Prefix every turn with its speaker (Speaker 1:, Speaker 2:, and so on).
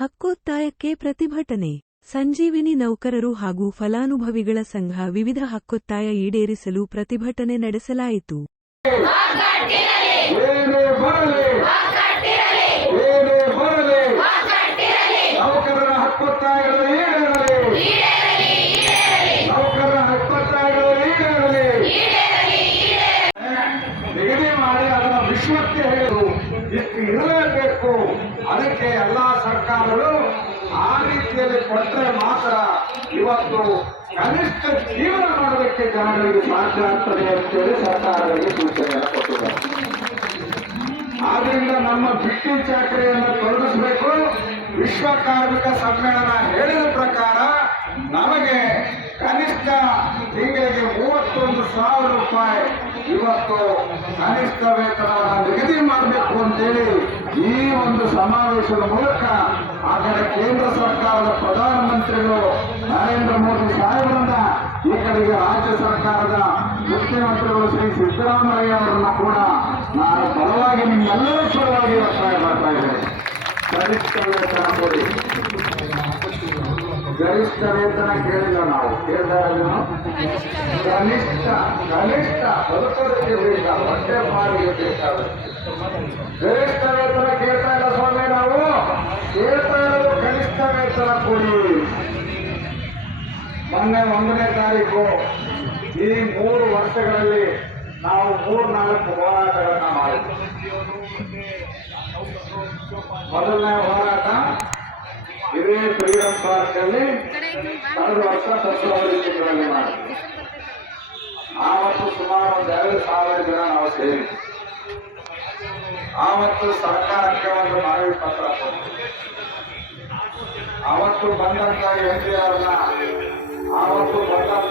Speaker 1: ಹಕ್ಕೊತ್ತಾಯಕ್ಕೆ ಪ್ರತಿಭಟನೆ. ಸಂಜೀವಿನಿ ನೌಕರರು ಹಾಗೂ ಫಲಾನುಭವಿಗಳ ಸಂಘ ವಿವಿಧ ಹಕ್ಕೊತ್ತಾಯ ಈಡೇರಿಸಲು ಪ್ರತಿಭಟನೆ ನಡೆಸಲಾಯಿತು.
Speaker 2: ಈಡೇರಲಿ ವಿಶ್ವಕ್ಕೆ ಹೇಳು ಇಷ್ಟು ಇರಲೇಬೇಕು ಅದಕ್ಕೆ ಎಲ್ಲಾ ಸರ್ಕಾರಗಳು ಆ ರೀತಿಯಲ್ಲಿ ಕೊಟ್ಟರೆ ಮಾತ್ರ ಇವತ್ತು ಕನಿಷ್ಠ ಜೀವನ ಮಾಡೋದಕ್ಕೆ ಜನಗಳಿಗೆ ಸಾಧ್ಯ ಆಗ್ತದೆ ಅಂತೇಳಿ ಸರ್ಕಾರಗಳಿಗೆ ಸೂಚನೆಯನ್ನು ಕೊಟ್ಟಿದ್ದಾರೆ. ಆದ್ರಿಂದ ನಮ್ಮ ಬಿಟ್ಟಿ ಚಾಕರಿಯನ್ನು ತೊಡಗಿಸಬೇಕು. ವಿಶ್ವ ಕಾರ್ಮಿಕ ಸಮ್ಮೇಳನ ಮೂವತ್ತೊಂದು ಸಾವಿರ ರೂಪಾಯಿ ಇವತ್ತು ಕನಿಷ್ಠ ವೇತನ ನಿಗದಿ ಮಾಡಬೇಕು ಅಂತೇಳಿ ಈ ಒಂದು ಸಮಾವೇಶದ ಮೂಲಕ ಆ ಕೇಂದ್ರ ಸರ್ಕಾರದ ಪ್ರಧಾನಮಂತ್ರಿಗಳು ನರೇಂದ್ರ ಮೋದಿ ಸಾಹೇಬರನ್ನ ಈ ಕಡೆಗೆ ರಾಜ್ಯ ಸರ್ಕಾರದ ಮುಖ್ಯಮಂತ್ರಿಗಳು ಶ್ರೀ ಸಿದ್ದರಾಮಯ್ಯ ಅವರನ್ನ ಕೂಡ ನಾನು ಬಲವಾಗಿ ನಿಮ್ಮೆಲ್ಲರ ಪರವಾಗಿ ಒತ್ತಾಯ ಮಾಡ್ತಾ ಇದ್ದೇನೆ. ಕನಿಷ್ಠ ವೇತನ ಕೊಡಿ ಗರಿಷ್ಠ ವೇತನ ಕೇಳಿಲ್ಲ ನಾವು. ಕೇಳ್ತಾರಲ್ಲ ಇದ್ದೀವಿ ಕನಿಷ್ಠ ಕನಿಷ್ಠ ಬದುಕೋದಕ್ಕೆ ಬೇಕಾ ಹೊಟ್ಟೆ ಮಾಡಿಗೆ ಬೇಕಾದ. ಗರಿಷ್ಠ ವೇತನ ಕೇಳ್ತಾ ಇಲ್ಲ ಸ್ವಾಮಿ ನಾವು. ಕೇಳ್ತಾ ಇರೋದು ಕನಿಷ್ಠ ವೇತನ ಕೊಡಿ. ಮೊನ್ನೆ ಒಂದನೇ ತಾರೀಕು ಈ ಮೂರು ವರ್ಷಗಳಲ್ಲಿ ನಾವು ಮೂರ್ನಾಲ್ಕು ಹೋರಾಟಗಳನ್ನ ಮಾಡಿದ್ವಿ. ಮೊದಲನೇ ಹೋರಾಟ ಅಲ್ಲಿ ಕಳೆದ ವರ್ಷ ಫೆಬ್ರವರಿ ತಿಂಗಳಲ್ಲಿ ಮಾಡಿದ್ವಿ. ಆವತ್ತು ಸುಮಾರು ಒಂದು ಎರಡು ಸಾವಿರ ಜನ ನಾವು ಸೇರಿ ಆವತ್ತು ಸರ್ಕಾರಕ್ಕೆ ಒಂದು ಮನವಿ ಪತ್ರ ಕೊಟ್ಟು ಅವತ್ತು ಬಂದಂತ ಎಂ ಅವ್ರನ್ನ ಆವತ್ತು ಬಂದಂತ